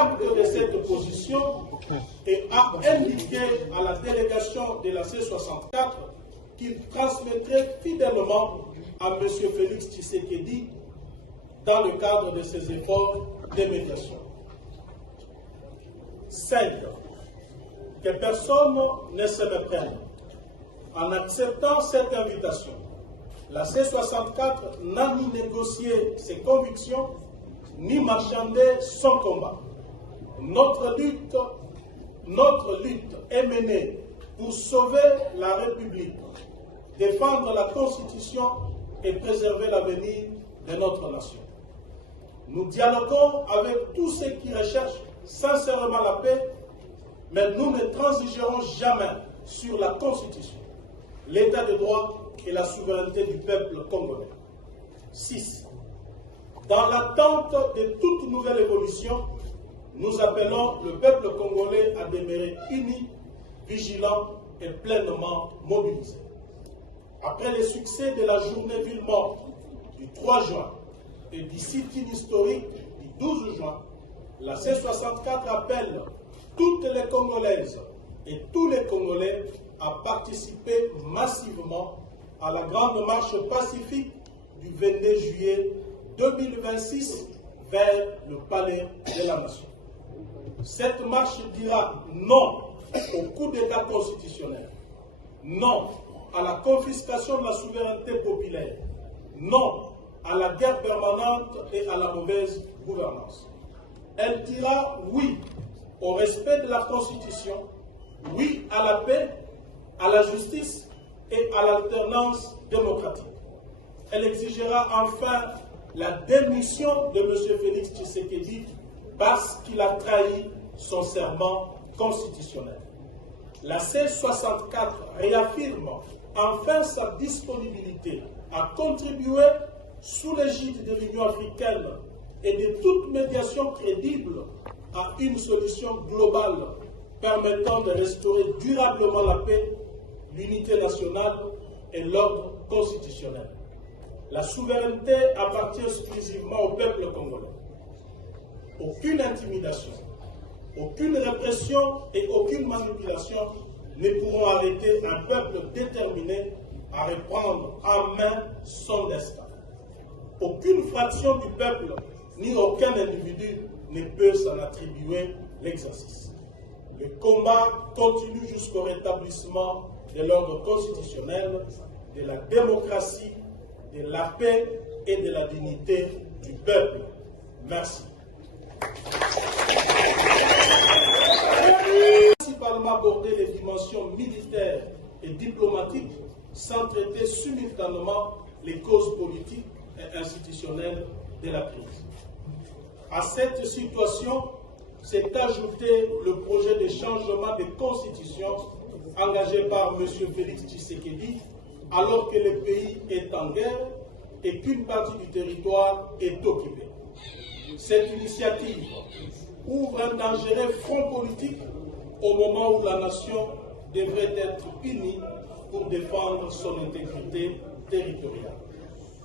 acte de cette position et a indiqué à la délégation de la C64 qu'il transmettrait fidèlement à M. Félix Tshisekedi dans le cadre de ses efforts de médiation. 5. Que personne ne se méprenne. En acceptant cette invitation, la C64 n'a ni négocié ses convictions, ni marchandé son combat. Notre lutte est menée pour sauver la République, défendre la Constitution et préserver l'avenir de notre nation. Nous dialoguons avec tous ceux qui recherchent sincèrement la paix, mais nous ne transigerons jamais sur la Constitution, l'état de droit et la souveraineté du peuple congolais. 6. Dans l'attente de toute nouvelle évolution, nous appelons le peuple congolais à demeurer uni, vigilant et pleinement mobilisé. Après le succès de la journée ville morte du 3 juin et du sit-in historique du 12 juin, la C64 appelle toutes les Congolaises et tous les Congolais à participer massivement à la grande marche pacifique du 22 juillet 2026 vers le palais de la nation. Cette marche dira non au coup d'État constitutionnel, non à la confiscation de la souveraineté populaire, non à la guerre permanente et à la mauvaise gouvernance. Elle dira oui au respect de la Constitution, oui à la paix, à la justice et à l'alternance démocratique. Elle exigera enfin la démission de M. Félix Tshisekedi parce qu'il a trahi son serment constitutionnel. La C64 réaffirme enfin sa disponibilité à contribuer sous l'égide de l'Union africaine et de toute médiation crédible à une solution globale permettant de restaurer durablement la paix, l'unité nationale et l'ordre constitutionnel. La souveraineté appartient exclusivement au peuple congolais. Aucune intimidation, aucune répression et aucune manipulation ne pourront arrêter un peuple déterminé à reprendre en main son destin. Aucune fraction du peuple ni aucun individu ne peut s'en attribuer l'exercice. Le combat continue jusqu'au rétablissement de l'ordre constitutionnel, de la démocratie, de la paix et de la dignité du peuple. Merci. Principalement aborder les dimensions militaires et diplomatiques sans traiter simultanément les causes politiques et institutionnelles de la crise. À cette situation s'est ajouté le projet de changement de constitution engagé par M. Félix Tshisekedi alors que le pays est en guerre et qu'une partie du territoire est occupée. Cette initiative ouvre un dangereux front politique au moment où la nation devrait être unie pour défendre son intégrité territoriale.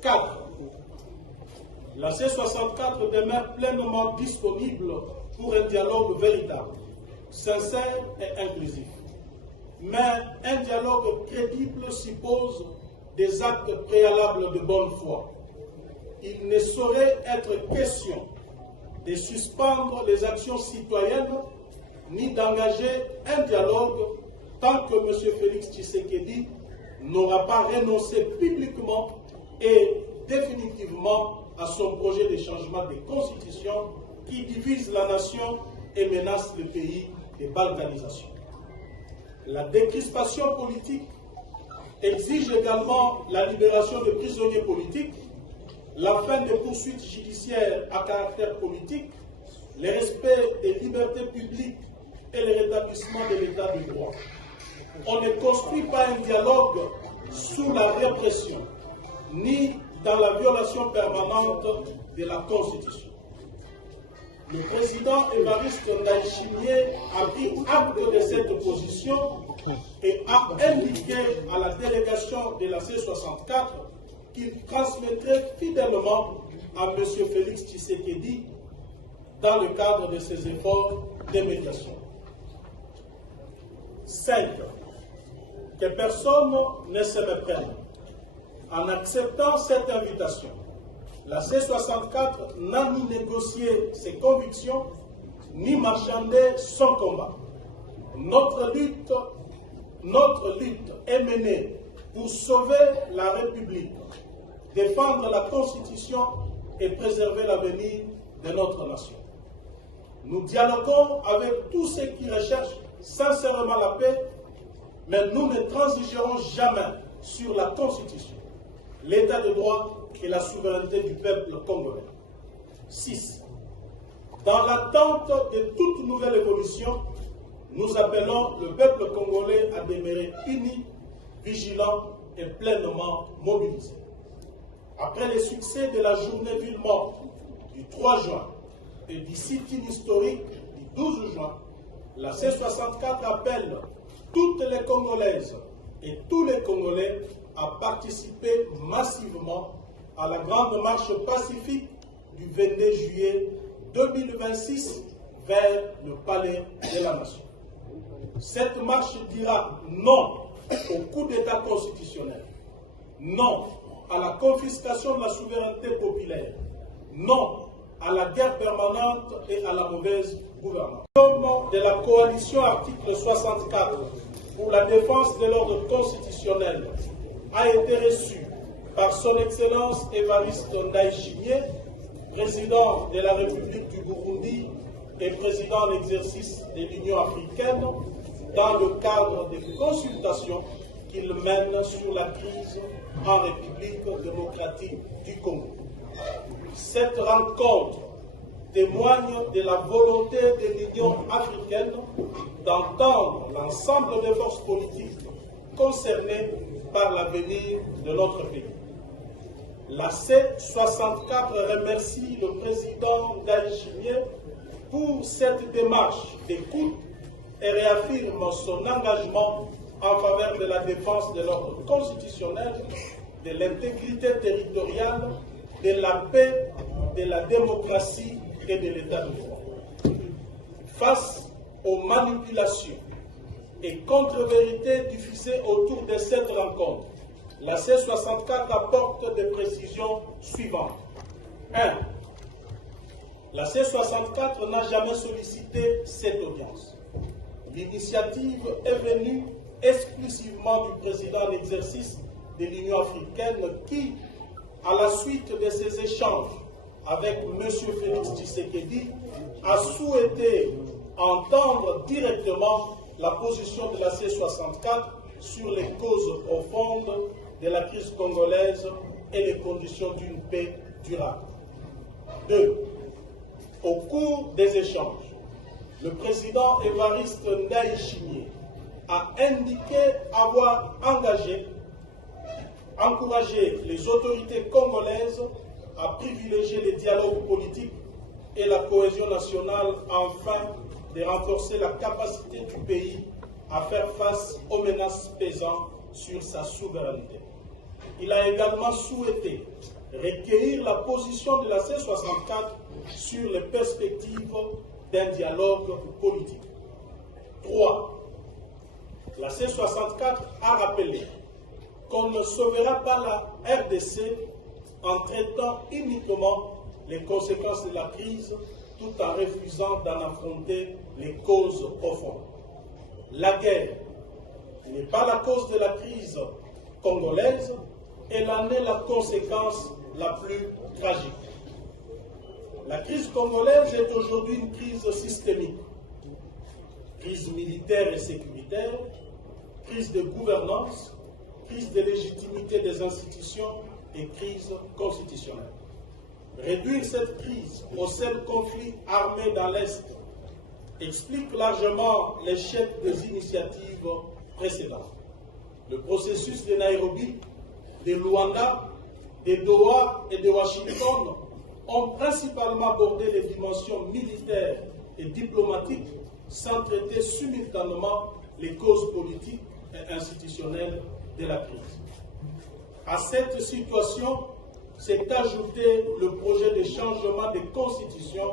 4. La C64 demeure pleinement disponible pour un dialogue véritable, sincère et inclusif. Mais un dialogue crédible suppose des actes préalables de bonne foi. Il ne saurait être question de suspendre les actions citoyennes ni d'engager un dialogue tant que M. Félix Tshisekedi n'aura pas renoncé publiquement et définitivement à son projet de changement de constitution qui divise la nation et menace le pays de balkanisation. La décrispation politique exige également la libération des prisonniers politiques, la fin des poursuites judiciaires à caractère politique, le respect des libertés publiques et le rétablissement de l'état de droit. On ne construit pas un dialogue sous la répression, ni dans la violation permanente de la Constitution. Le président Évariste Ndayishimiye a pris acte de cette position et a indiqué à la délégation de la C64 qu'il transmettrait fidèlement à M. Félix Tshisekedi dans le cadre de ces efforts de médiation. 5. Que personne ne se méprenne. En acceptant cette invitation, la C64 n'a ni négocié ses convictions, ni marchandé son combat. Notre lutte est menée pour sauver la République, défendre la Constitution et préserver l'avenir de notre nation. Nous dialoguons avec tous ceux qui recherchent sincèrement la paix, mais nous ne transigerons jamais sur la Constitution, l'état de droit et la souveraineté du peuple congolais. 6. Dans l'attente de toute nouvelle évolution, nous appelons le peuple congolais à demeurer uni, vigilant et pleinement mobilisé. Après le succès de la journée ville morte du 3 juin et du sit-in historique du 12 juin, la C64 appelle toutes les Congolaises et tous les Congolais à participer massivement à la grande marche pacifique du 22 juillet 2026 vers le palais de la Nation. Cette marche dira non au coup d'État constitutionnel, non à la confiscation de la souveraineté populaire, non à la guerre permanente et à la mauvaise gouvernance. L'homme de la coalition article 64 pour la défense de l'ordre constitutionnel a été reçu par son Excellence Évariste Ndayishimiye, président de la République du Burundi et président en exercice de l'Union africaine, dans le cadre des consultations qu'il mène sur la crise en République démocratique du Congo. Cette rencontre témoigne de la volonté de l'Union africaine d'entendre l'ensemble des forces politiques concernées par l'avenir de notre pays. La C64 remercie le président Ndayishimiye pour cette démarche d'écoute et réaffirme son engagement en faveur de la défense de l'ordre constitutionnel, de l'intégrité territoriale, de la paix, de la démocratie et de l'état de droit. Face aux manipulations et contre-vérités diffusées autour de cette rencontre, la C64 apporte des précisions suivantes. 1. La C64 n'a jamais sollicité cette audience. L'initiative est venue exclusivement du président en exercice de l'Union africaine qui, à la suite de ces échanges avec M. Félix Tshisekedi, a souhaité entendre directement la position de la C64 sur les causes profondes de la crise congolaise et les conditions d'une paix durable. 2. Au cours des échanges, le président Évariste Ndayishimiye a indiqué avoir encouragé les autorités congolaises à privilégier les dialogues politiques et la cohésion nationale afin de renforcer la capacité du pays à faire face aux menaces pesant sur sa souveraineté. Il a également souhaité recueillir la position de la C64 sur les perspectives d'un dialogue politique. 3. La C64 a rappelé qu'on ne sauvera pas la RDC en traitant uniquement les conséquences de la crise tout en refusant d'en affronter les causes profondes. La guerre n'est pas la cause de la crise congolaise, elle en est la conséquence la plus tragique. La crise congolaise est aujourd'hui une crise systémique. Crise militaire et sécuritaire, crise de gouvernance, crise de légitimité des institutions et crise constitutionnelle. Réduire cette crise au seul conflit armé dans l'Est explique largement l'échec des initiatives précédentes. Le processus de Nairobi, de Luanda, de Doha et de Washington ont principalement abordé les dimensions militaires et diplomatiques sans traiter simultanément les causes politiques et institutionnelles de la crise. À cette situation s'est ajouté le projet de changement de constitution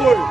Boy.